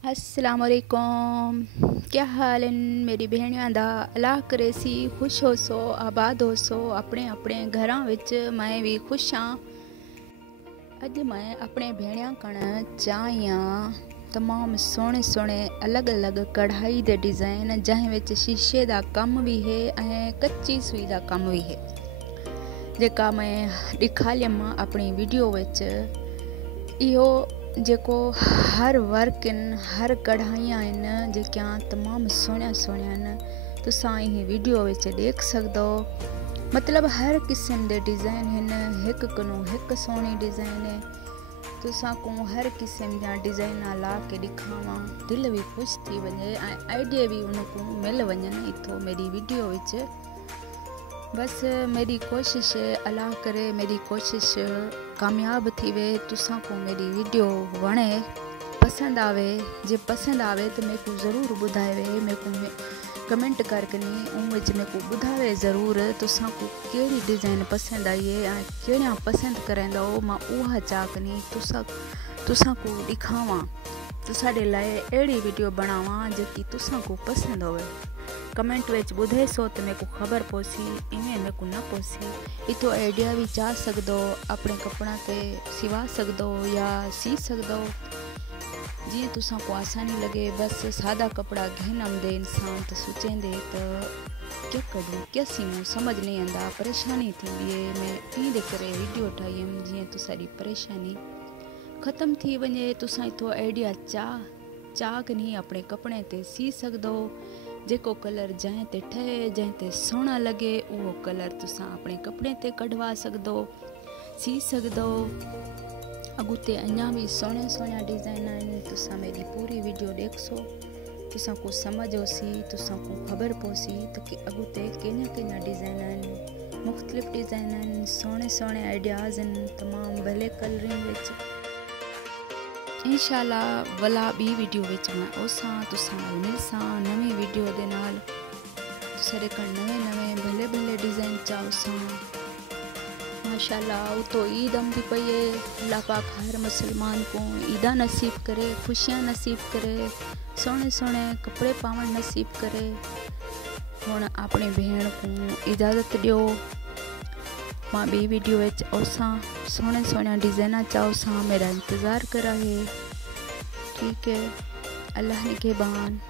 अस्सलाम वालेकुम। क्या हाल है मेरी भैणियां दा। अल्लाह करे सी खुश हो सो, आबाद हो सो अपने अपने घरां विच। मैं भी खुश हाँ। अज मैं अपने भैणियां कण चाहियां तमाम सोहने सोहने अलग अलग कढ़ाई दे डिज़ाइन, जहें विच शीशे दा कम भी है ऐं कच्ची सुई दा कम भी है, जेका मैं ॾेखारियम अपनी वीडियो विच। इहो जेको हर वर्क हर कढ़ाइयां आहिनि जेकियां तमामु सुहिणिया सुहिणिया आहिनि, तुसां ही वीडियो विच देख सकदो। मतलब हर किस्म दे डिज़ाइन आहिनि, हिक कनो हिक सोहणी डिज़ाइन है। तुसां को हर किस्म जा डिज़ाइन ला के ॾेखावां, दिल भी खुश थी वञे ऐं आइडिया भी उनको मिल वञनि इथो मेरी वीडियो विच। बस मेरी कोशिश, अल्लाह करे मेरी कोशिश कामयाब थी वे। तुसां को मेरी वीडियो वणे, पसंद आवे। जे पसंद आवे तो मेरे को ज़रूर बुधाए, मेरे को कमेंट करके उन विच मेरे को बुधावे ज़रूर तुसां को केड़ी डिज़ाइन पसंद आई है, केड़ा पसंद करेंदो मां उहा चाकनी तुसां को दिखावां, तुसाडे लाए एड़ी वीडियो बनावां जेकी तुसां को पसंद होवे। कमेंट विच बुधे सो तो मेरे को खबर पोसी, इवें मेरे को न पोसी। इतो आइडिया भी चाह सकदो, अपने कपड़ा ते सिवा सकदो या सी सकदो, जी तुसां को आसानी लगे। बस सादा कपड़ा घेनम दे इंसान तो सोचेंदे तो क्या करूँ क्या सीऊं समझ नहीं आंदा, परेशानी थी है। मैं इन करे वीडियो ठाहीम जी तुसारी परेशानी ख़त्म थी वने। तुसां इतो आइडिया चाह कनी अपने कपड़े ते सी सकदो। जेको कलर जैं ते ठहे, जैं ते सोहना लगे, वो कलर तुसां अपने कपड़े ते कढ़वा सकदो, सी सकदो। अगुते अञा भी सोहने सोहने डिज़ाइन आहिनि। तुसां मेरी पूरी वीडियो देखसो, तुसां को समझो सी, तुसां को खबर पोसी तो कि अगुते केना डिज़ाइन आहिनि, मुख्तलिफ डिज़ाइन आहिनि, सोहने सोहने आइडियाज़ आहिनि तमाम भले कलरिंग विच। इंशाअल्लाह वला बी वीडियो विच मैं ओसां तुसां नाल मिलसां नवी वीडियो दे नाल। तुसाडे कण नवे भले भले डिज़ाइन चाहोसां। माशाअल्लाह वो तो ईद आंदी पई है। अल्लाह पाक हर मुसलमान को ईदा नसीब करे, खुशियां नसीब करे, सोहने सोहने कपड़े पावन नसीब करे। हुण अपनी भेण को इजाज़त दियो, मां B video which ओसां Sohne Sohne design चाहोसां। मेरा इंतज़ार करा है। ठीक है, अल्लाह निगहबान।